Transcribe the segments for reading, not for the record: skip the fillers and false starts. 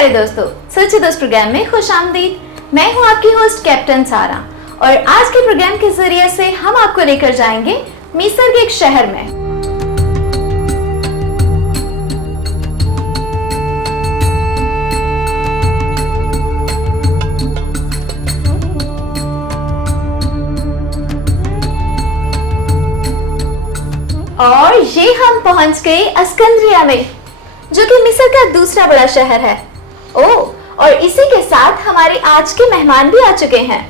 प्यारे दोस्तों, सच्चे दोस्त प्रोग्राम में खुश आमदीद। मैं हूं आपकी होस्ट कैप्टन सारा और आज के प्रोग्राम के जरिए से हम आपको लेकर जाएंगे मिस्र के एक शहर में। और ये हम पहुंच गए अस्कंद्रिया में, जो कि मिस्र का दूसरा बड़ा शहर है। और इसी के साथ हमारे आज के मेहमान भी आ चुके हैं।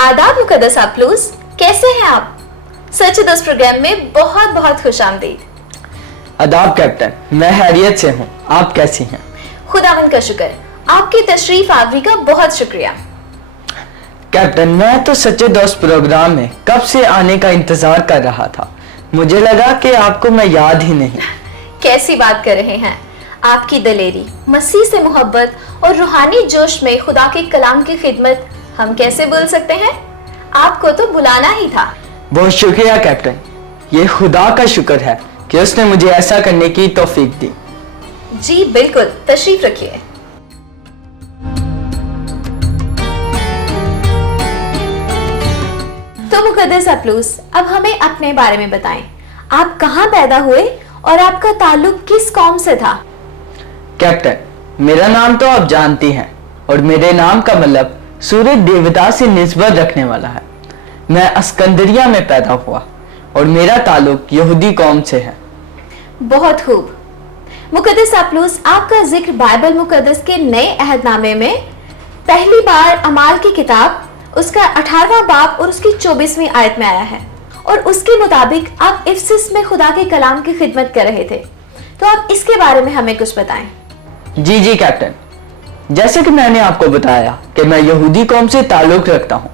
आदाब मुकद्दस आपलूस, कैसे हैं आप? सच्चे दोस्त प्रोग्राम में बहुत बहुत खुश आमदीद। आदाब कैप्टन, मैं हैरियत से हूँ, आप कैसी हैं? खुदावंद का शुक्र, आपकी तशरीफ आवरी का बहुत शुक्रिया। कैप्टन, मैं तो सच्चे दोस्त प्रोग्राम में कब से आने का इंतजार कर रहा था। मुझे लगा कि आपको मैं याद ही नहीं। कैसी बात कर रहे हैं? आपकी दलेरी, मसीह से मोहब्बत और रूहानी जोश में खुदा के कलाम की खिदमत हम कैसे भूल सकते हैं? आपको तो बुलाना ही था। बहुत शुक्रिया कैप्टन, ये खुदा का शुक्र है कि उसने मुझे ऐसा करने की तौफीक दी। जी बिल्कुल, तशरीफ रखिए। तो मुकद्दस आपलूस, अब हमें अपने बारे में बताएं। आप कहाँ पैदा हुए और आपका ताल्लुक किस कौम से था? कैप्टन, मेरा नाम तो आप जानती हैं और मेरे नाम का मतलब सूर्य देवता से निस्बत रखने वाला है। मैं अस्कंदरिया में पैदा हुआ और मेरा ताल्लुक यहूदी कौम से है। बहुत खूब। मुकद्दस आपलूस, आपका जिक्र बाइबल मुकद्दस के नए अहदनामे में पहली बार अमाल की किताब उसका 18वां बाब और उसकी 24वीं आयत में आया है और उसके मुताबिक आप इफिसस में खुदा के कलाम की खिदमत कर रहे थे। तो आप इसके बारे में हमें कुछ बताएं। जी कैप्टन, जैसे कि मैंने आपको बताया कि मैं यहूदी कौम से ताल्लुक रखता हूँ,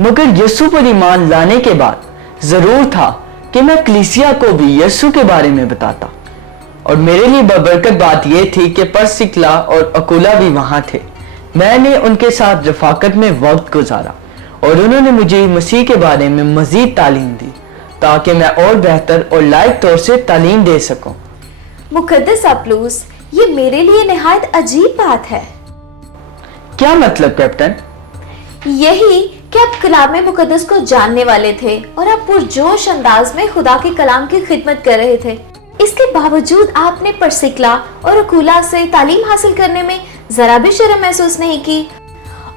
मगर यीशु पर ईमान लाने के बाद जरूर था कि मैं कलीसिया को भी यीशु के बारे में बताता। और मेरे लिए बबरकत बात यह थी कि परसिकला और अकुला भी वहां थे। मैंने उनके साथ रफाकत में वक्त गुजारा और उन्होंने मुझे मसीह के बारे में मजीद तालीम दी ताकि मैं और बेहतर और लायक तौर से तालीम दे सकूं। मुकद्दस आपलूस, ये मेरे लिए निहायत अजीब बात है। क्या मतलब कैप्टन? यही कि आप कलाम मुकद्दस को जानने वाले थे और आप पुरजोश अंदाज में खुदा के कलाम की खिदमत कर रहे थे। इसके बावजूद आपने परसिकला और अकुला से तालीम हासिल करने में जरा भी शर्म महसूस नहीं की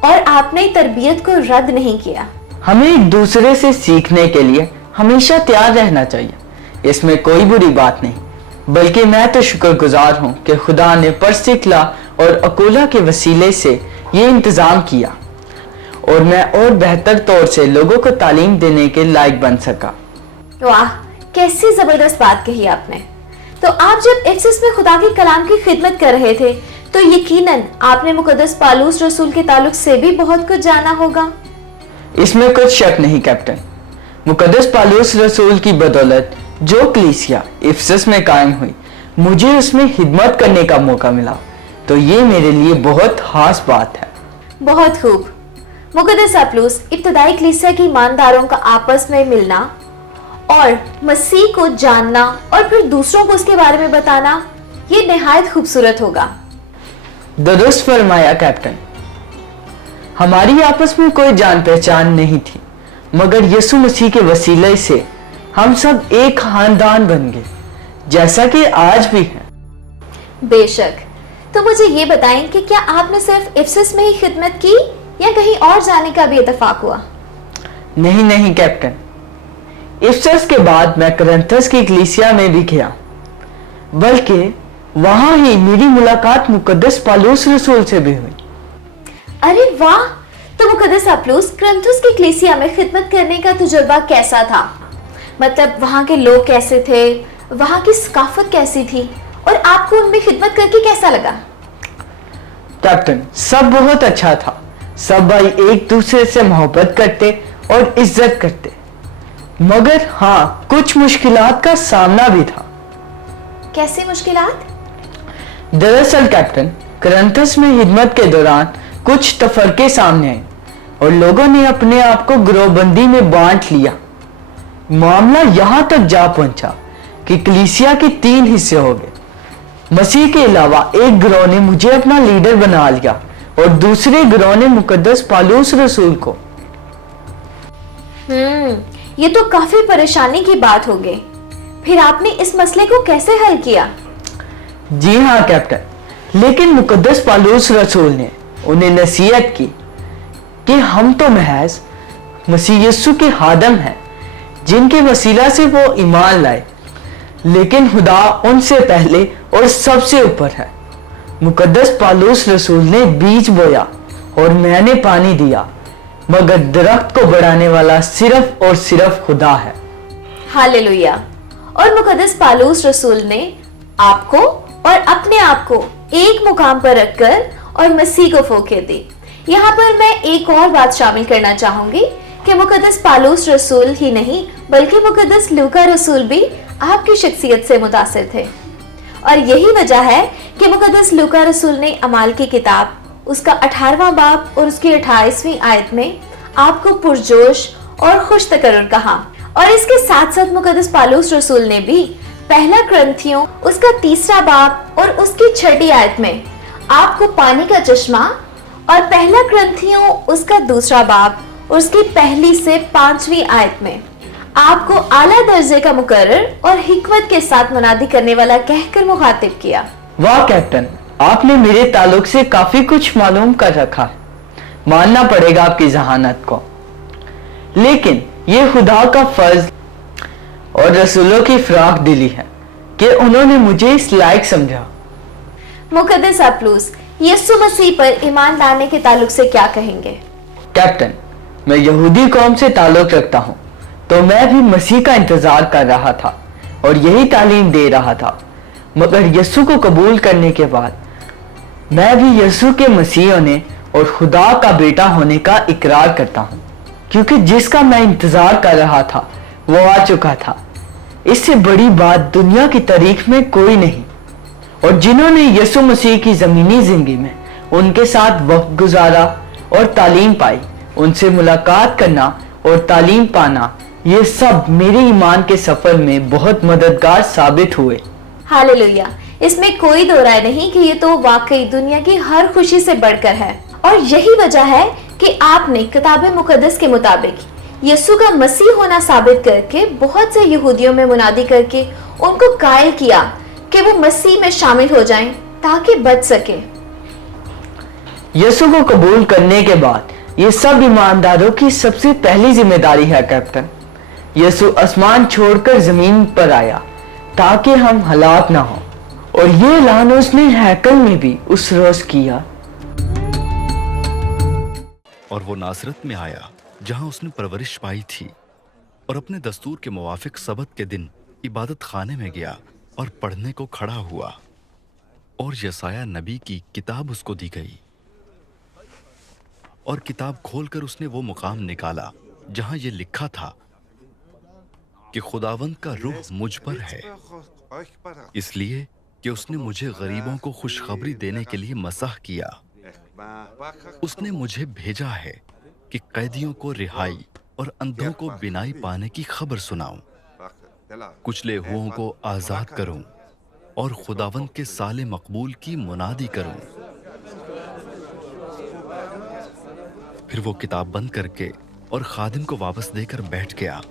और आपने तरबियत को रद्द नहीं किया। हमें एक दूसरे से सीखने के लिए हमेशा तैयार रहना चाहिए, इसमें कोई बुरी बात नहीं। बल्कि मैं तो शुक्रगुजार हूँ कि खुदा ने परसिकला और अकुला के वसीले से ये इंतजाम किया और मैं और बेहतर तौर से लोगों को तालीम देने के लायक बन सका। वाह, कैसी जबरदस्त बात कही आपने। तो आप जब इफिसस में खुदा के कलाम की खिदमत कर रहे थे तो यकीनन आपने मुकद्दस पालूस रसूल के ताल्लुक से भी बहुत कुछ जाना होगा। इसमें कुछ शक नहीं कैप्टन। मुकद्दस पालूस रसूल की बदौलत जो कलीसिया इफिसस में कायम हुई, मुझे उसमें खिदमत करने का मौका मिला, तो ये मेरे लिए बहुत खास बात है। बहुत खूब। मुकद्दस आपलूस, इब्तदाई कलीसिया की ईमानदारों का आपस में मिलना और मसीह को जानना और फिर दूसरों को उसके बारे में बताना, ये निहायत खूबसूरत होगा। दुरुस्त फरमाया कैप्टन। हमारी आपस में कोई जान पहचान नहीं थी, मगर यीशु मसीह के वसीले से हम सब एक खानदान बन गए, जैसा कि आज भी हैं। बेशक। तो मुझे ये बताएं कि क्या आपने सिर्फ इफिसस में ही खिदमत की या कहीं और जाने का भी इत्तेफाक हुआ? नहीं कैप्टन, इफिसस के बाद मैं कुरिन्थस की कलीसिया में भी गया, बल्कि वहां ही मेरी मुलाकात मुकद्दस पालूस रसूल से भी हुई। अरे वाह! तो मुकद्दस आपलूस, कुरिन्थस की कलीसिया में खिदमत करने का तजुर्बा कैसा था? मतलब वहां के लोग कैसे थे, वहां की सकाफत कैसी थी और आपको उनमें खिदमत करके कैसा लगा? कैप्टन, सब बहुत अच्छा था। सब भाई एक दूसरे से मोहब्बत करते और इज्जत करते, मगर हाँ, कुछ मुश्किलात का सामना भी था। कैसी मुश्किलात? दरअसल कैप्टन, कुरिन्थस में खिदमत के दौरान कुछ तफरके सामने आए और लोगों ने अपने आप को गिरोहबंदी में बांट लिया। मामला यहां तक जा पहुंचा कि कलीसिया के 3 हिस्से हो गए। मसीह के अलावा एक गिरोह ने मुझे अपना लीडर बना लिया और दूसरे गिरोह ने मुकद्दस पौलुस रसूल को। ये तो काफी परेशानी की बात हो गई। फिर आपने इस मसले को कैसे हल किया? जी हाँ कैप्टन, लेकिन मुकद्दस पौलुस रसूल ने उन्हें नसीहत की कि हम तो महज मसीह यीशु के खादम हैं जिनके वसीला से वो ईमान लाए, लेकिन खुदा उनसे पहले और सबसे ऊपर है। मुकद्दस पौलुस रसूल ने बीज बोया और मैंने पानी दिया, मगर दरख्त को बढ़ाने वाला सिर्फ और सिर्फ खुदा है। हालेलुया। और मुकद्दस पौलुस रसूल ने आपको और अपने आप को एक मुकाम पर रखकर और मसीह को फोके दी। यहाँ पर मैं एक और बात शामिल करना चाहूंगी कि मुकद्दस पौलुस रसूल ही नहीं बल्कि मुकद्दस लूका रसूल भी आपकी शख्सियत से मुतासिर थे। और यही वजह है कि मुकद्दस लूका रसूल ने अमाल की किताब उसका 18वां बाब और उसकी 28वीं आयत में आपको पुरजोश और खुश तकर्रुर कहा। और इसके साथ साथ मुकद्दस पौलुस रसूल ने भी पहला क्रंथियों उसका 3रा बाब और उसकी 6ठी आयत में आपको पानी का चश्मा और पहला क्रंथियों उसका 2रा बाब और उसकी 1 से 5वीं आयत में आपको आला दर्जे का मुकर्रर और हिकमत के साथ मुनादी करने वाला कहकर मुखातिब किया। वाह कैप्टन, आपने मेरे ताल्लुक से काफी कुछ मालूम कर रखा है, मानना पड़ेगा आपकी जहानत को। लेकिन ये खुदा का फर्ज और रसूलों की फराख दिली है कि उन्होंने मुझे इस लायक समझा। मुकद्दस पौलुस यीशु मसीह पर ईमान लाने के ताल्लुक से क्या कहेंगे? कैप्टन, मैं यहूदी कौम से ताल्लुक रखता हूँ, तो मैं भी मसीह का इंतजार कर रहा था और यही तालीम दे रहा था। मगर यीशु को कबूल करने के बाद मैं भी यीशु के मसीह होने और खुदा का बेटा होने का इकरार करता हूँ, क्योंकि जिसका मैं इंतजार कर रहा था वो आ चुका था। इससे बड़ी बात दुनिया की तारीख में कोई नहीं। और जिन्होंने यीशु मसीह की ज़मीनी जिंदगी में उनके साथ वक्त गुजारा और तालीम पाई, उनसे मुलाकात करना और तालीम पाना, ये सब मेरे ईमान के सफर में बहुत मददगार साबित हुए। हालेलुया। इसमें कोई दो राय नहीं कि ये तो वाकई दुनिया की हर खुशी से बढ़कर है। और यही वजह है कि आपने किताब मुकद्दस के मुताबिक यीशु का मसीह होना साबित करके बहुत से यहूदियों में मुनादी करके उनको कायल किया कि वो मसीह में शामिल हो जाएं ताकि बच सके। यीशु को कबूल करने के बाद ये सब ईमानदारों की सबसे पहली जिम्मेदारी है कैप्टन। यीशु आसमान छोड़कर जमीन पर आया ताकि हम हलाक ना हो, और ये ऐलान उसने हैकल में भी उस रोज किया। और वो नासरत में आया जहां उसने परवरिश पाई थी, और अपने दस्तूर के मुवाफिक सबत के दिन इबादत खाने में गया और पढ़ने को खड़ा हुआ, और यसाया नबी की किताब उसको दी गई। और किताब खोलकर उसने वो मुकाम निकाला जहां ये लिखा था कि खुदावंद का रूह मुझ पर है, इसलिए कि उसने मुझे गरीबों को खुशखबरी देने के लिए मसाह किया। उसने मुझे भेजा है कि कैदियों को रिहाई और अंधों को बिनाई पाने की खबर सुनाऊं, कुचले हुओं को आजाद करूं और खुदावंद के साले मकबूल की मुनादी करूं। फिर वो किताब बंद करके और खादिम को वापस देकर बैठ गया,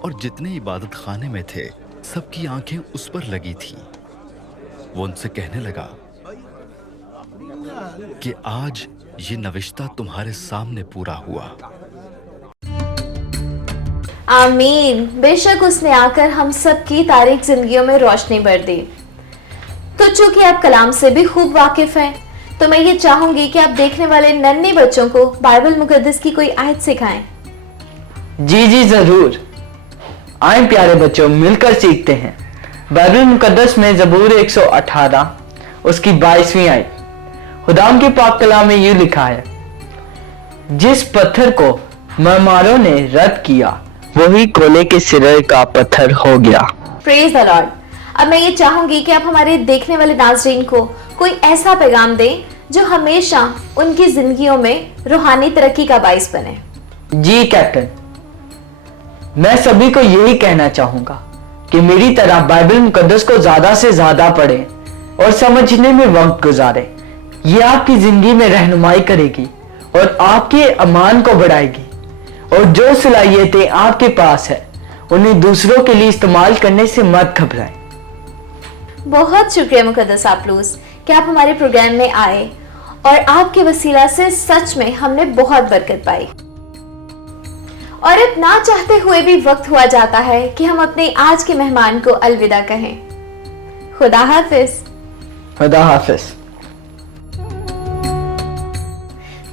और जितने इबादत खाने में थे सबकी आंखें उस पर लगी थी। वो उनसे कहने लगा कि आज ये नविश्ता तुम्हारे सामने पूरा हुआ। आमीन। बेशक उसने आकर हम सबकी तारीक जिंदगियों में रोशनी भर दी। तो चूंकि आप कलाम से भी खूब वाकिफ हैं, तो मैं ये चाहूंगी कि आप देखने वाले नन्हे बच्चों को बाइबल मुकद्दस की कोई आयत सिखाएं। जी जी जरूर। आए प्यारे बच्चों, मिलकर सीखते हैं। बाइबल मुकद्दस में ज़बूर 118 उसकी 22वीं आयत, खुदाम के पाक कलाम में ये लिखा है, जिस पत्थर को मरमारों ने रद्द किया वही कोले के सिरे का पत्थर हो गया। Praise the Lord. अब मैं ये चाहूंगी कि आप हमारे देखने वाले नाज़रीन को कोई ऐसा पैगाम दें जो हमेशा उनकी जिंदगियों में रूहानी तरक्की का बाइस बने। जी कैप्टन, मैं सभी को यही कहना चाहूंगा कि मेरी तरह बाइबल मुकद्दस को ज्यादा से ज्यादा पढ़ें और समझने में वक्त गुजारें। ये आपकी जिंदगी में रहनुमाई करेगी और आपके ईमान को बढ़ाएगी, और जो सलाहियतें आपके पास है उन्हें दूसरों के लिए इस्तेमाल करने से मत घबराएं। बहुत शुक्रिया मुकद्दस आपलूस कि आप हमारे प्रोग्राम में आए, और आपके वसीला से सच में हमने बहुत बरकत पाई। और अब ना चाहते हुए भी वक्त हुआ जाता है कि हम अपने आज के मेहमान को अलविदा कहें। खुदा हाफिज। खुदा हाफिज।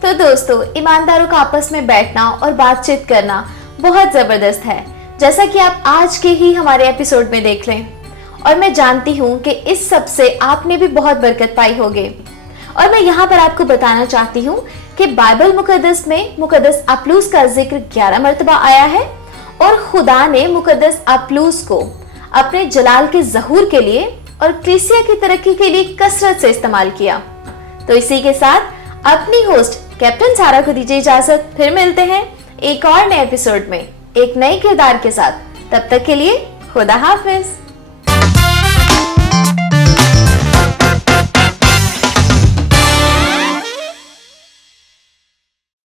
तो दोस्तों, ईमानदारों का आपस में बैठना और बातचीत करना बहुत जबरदस्त है, जैसा कि आप आज के ही हमारे एपिसोड में देख लें। और मैं जानती हूँ कि इस सब से आपने भी बहुत बरकत पाई होगी। और मैं यहाँ पर आपको बताना चाहती हूँ कि बाइबल मुकद्दस में मुकद्दस आपलूस का जिक्र 11 मर्तबा आया है, और खुदा ने मुकद्दस आपलूस को अपने जलाल के ज़हूर के लिए और कलीसिया की तरक्की के लिए कसरत से इस्तेमाल किया। तो इसी के साथ अपनी होस्ट कैप्टन सारा को दीजिए इजाजत। फिर मिलते हैं एक और नए एपिसोड में एक नए किरदार के साथ। तब तक के लिए खुदा हाफिज।